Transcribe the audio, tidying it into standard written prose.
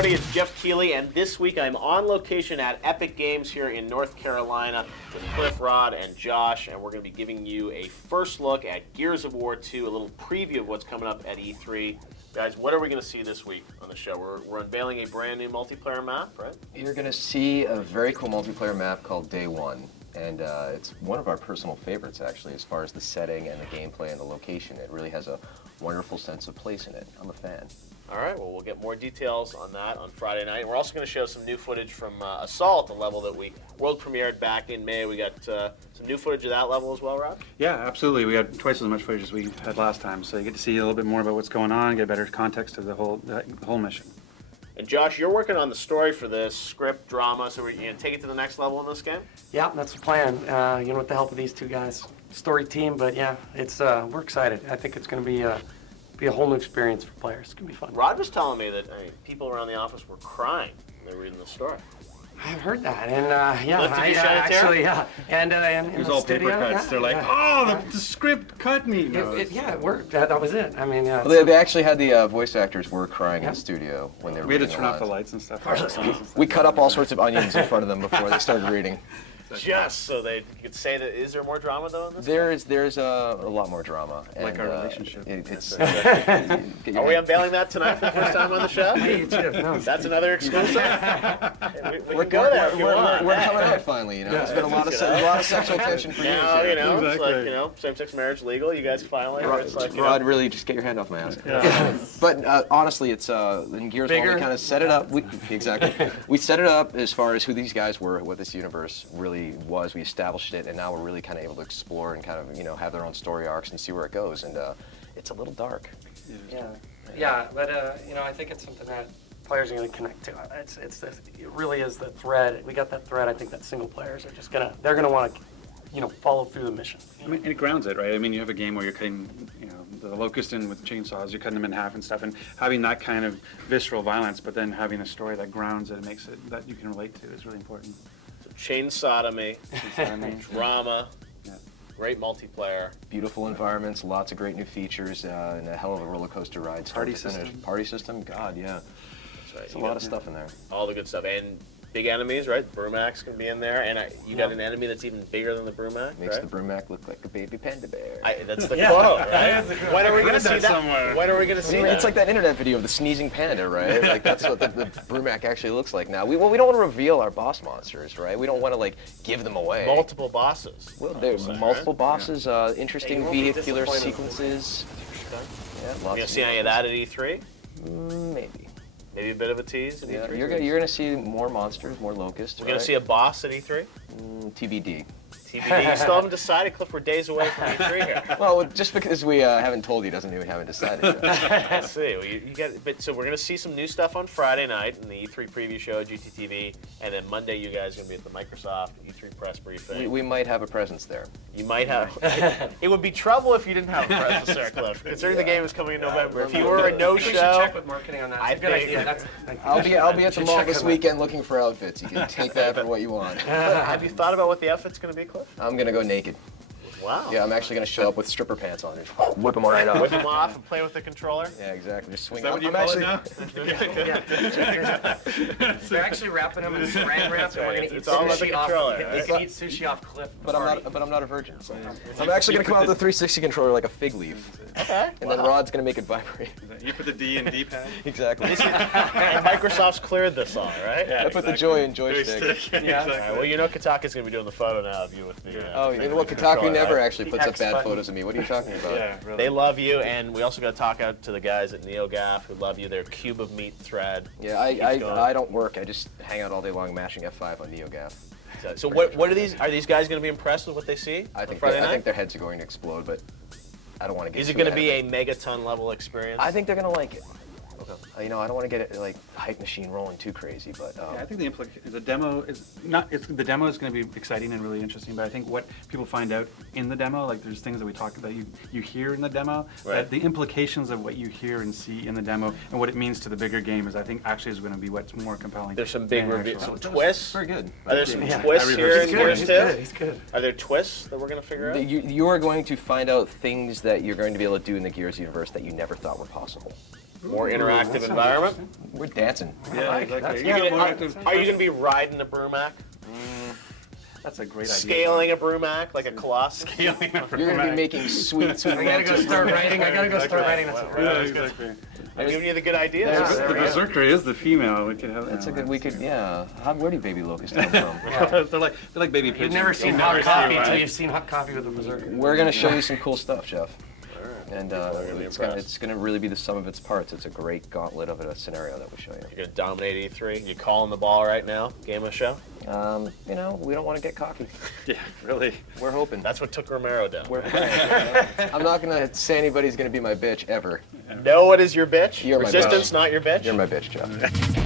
everybody, it's Jeff Keighley, and this week I'm on location at Epic Games here in North Carolina with Cliff, Rod, and Josh, and we're going to be giving you a first look at Gears of War 2, a little preview of what's coming up at E3. Guys, what are we going to see this week on the show? We're unveiling a brand new multiplayer map, right? You're going to see a very cool multiplayer map called Day One, and it's one of our personal favorites, actually, as far as the setting and the gameplay and the location. It really has a wonderful sense of place in it. I'm a fan. All right, well, we'll get more details on that on Friday night. We're also going to show some new footage from Assault, a level that we world premiered back in May. We got some new footage of that level as well, Rob? Yeah, absolutely. We got twice as much footage as we had last time, so you get to see a little bit more about what's going on, get better context of the whole mission. And Josh, you're working on the story for this, script, drama, so we're going to take it to the next level in this game? Yeah, that's the plan. With the help of these two guys, story team, but yeah, it's we're excited. I think it's going to be a whole new experience for players. It's going to be fun. Rod was telling me that people around the office were crying when they were reading the story. I've heard that, and Cliff, did you shed a tear? actually, yeah, and It was in all the studio, paper cuts. yeah, They're like, yeah. oh, the script cut me. No, It worked. That was it. I mean, yeah. Well, they actually had the voice actors were crying in the studio when they were we had to reading turn off the lines. lights and stuff. We cut up all sorts of onions in front of them before they started reading. Just so they could say that. Is there more drama, though, in this? There's a lot more drama. Like and, our relationship. It's. Are we unveiling that tonight for the first time on the show? Hey, Jeff, no. That's another exclusive. we can go there if you want. We're coming out finally, There's been a lot of sexual tension for years. Now, here. it's Exactly. like, same-sex marriage legal. You guys finally, it's like, Rod, really, just get your hand off my ass. But honestly, it's in Gears 1, we kind of set it up. We set it up as far as who these guys were, what this universe really was. We established it, and now we're really kind of able to explore and kind of, have their own story arcs and see where it goes. And it's a little dark. Yeah, but I think it's something that players are going to connect to. It really is the thread. We got that thread. I think that single players are just they're gonna want to, follow through the mission. I mean, it grounds it, right? I mean, you have a game where you're cutting, the locust in with chainsaws, you're cutting them in half and stuff, and having that kind of visceral violence, but then having a story that grounds it and makes it that you can relate to is really important. chain sodomy, drama, great multiplayer. Beautiful environments, lots of great new features, and a hell of a roller coaster ride. Party system. Party system, God, yeah. That's right. There's a lot of stuff in there. All the good stuff. And big enemies, right? Brumax can be in there. And you got an enemy that's even bigger than the Brumac, Makes right? the Brumac look like a baby panda bear. That's the quote, right? When are we going to see that? somewhere. When are we going to see that? It's like that internet video of the sneezing panda, right? Like that's what the Brumac actually looks like now. We don't want to reveal our boss monsters, right? We don't want to give them away. Multiple bosses. Well, there's multiple bosses, interesting won't be vehicular disappointed. sequences. Yeah, You lots going to of see any of that at E3? Maybe. Maybe a bit of a tease at Yeah, E3? you're gonna see more monsters, more locusts. We're going to see a boss at E3? TBD. TBD. You still haven't decided, Cliff. We're days away from E3 here. Well, just because we haven't told you doesn't mean we haven't decided yet. I see. Well, you get, so we're going to see some new stuff on Friday night in the E3 preview show at GTTV, and then Monday you guys are going to be at the Microsoft E3 press briefing. We might have a presence there. You might have. It would be trouble if you didn't have a presence there, Cliff. Considering the game is coming in November. If you were a We should check no-show, with marketing on that. I It's a good think- idea. I'll be at the should mall check this them out. weekend looking for outfits. You can take that for what you want. have you thought about what the outfit's going to be, Cliff? I'm gonna go naked. Wow. Yeah, I'm actually gonna show up with stripper pants on. Just whip them right Whip off. them off and play with the controller? Yeah, exact. Just swing. Is that what you I'm call actually, it now? They're actually wrapping them in saran wrap, and we're gonna eat It's all about the sushi off. controller, They right? can eat sushi off Cliff. But I'm not a virgin. So I'm actually gonna come out with a 360 controller like a fig leaf, Okay. and then Rod's gonna make it vibrate. You put the D in D-pad? Exactly. And Microsoft's cleared this all, right? Yeah, I put the joy in joystick. Yeah. All right, well, Kotaku's going to be doing the photo now of you with the. Oh, the you know what? controller, Kotaku never right? actually puts up X bad button. photos of me. What are you talking about? Yeah, really. They love you, and we also got to talk out to the guys at NeoGAF who love you. Their Cube of Meat thread. Yeah, Keeps going. I don't work. I just hang out all day long mashing F5 on NeoGAF. So what are these? Are these guys going to be impressed with what they see I on think Friday I night? think their heads are going to explode, but I don't want to get. Is it too going to ahead be of a megaton level experience? I think they're gonna like it. I don't want to get it like hype machine rolling too crazy, but Yeah, I think the demo is not. The demo is going to be exciting and really interesting. But I think what people find out in the demo, like there's things that we talk about, you hear in the demo, Right. that the implications of what you hear and see in the demo and what it means to the bigger game is, I think, actually is going to be what's more compelling. There's some big than reveals, actual- some twists. very good. Are there some Yeah. twists I here reversed in it. Gears He's 2? good. He's good. Are there twists that we're going to figure out? You are going to find out things that you're going to be able to do in the Gears universe that you never thought were possible. More interactive environment. We're dancing. Yeah, exactly. You Yeah, gonna- more are, active. are you going to be riding a Brumac? That's a great idea. Scaling a Brumac like a Colossus? You're going to be making sweet I gotta go start writing. I gotta go start writing. Yeah, exactly. I'm giving you the good ideas. Yeah, The there we go. Berserker is the female. We could have. That's a good. We could. Yeah. Where do baby locusts come from? they're like baby pigeons. You've never seen You'll hot never see coffee one. until you've seen hot coffee with a berserker. We're going to show you some cool stuff, Jeff. And be impressed. it's going to really be the sum of its parts. It's a great gauntlet of a scenario that we show you. You're going to dominate E3. You calling the ball right now? Game of show? You know, we don't want to get cocky. Yeah, really. We're hoping. That's what took Romero down. We're I'm not going to say anybody's going to be my bitch ever. Know what is your bitch? You're my Resistance, bitch. not your bitch? You're my bitch, Jeff.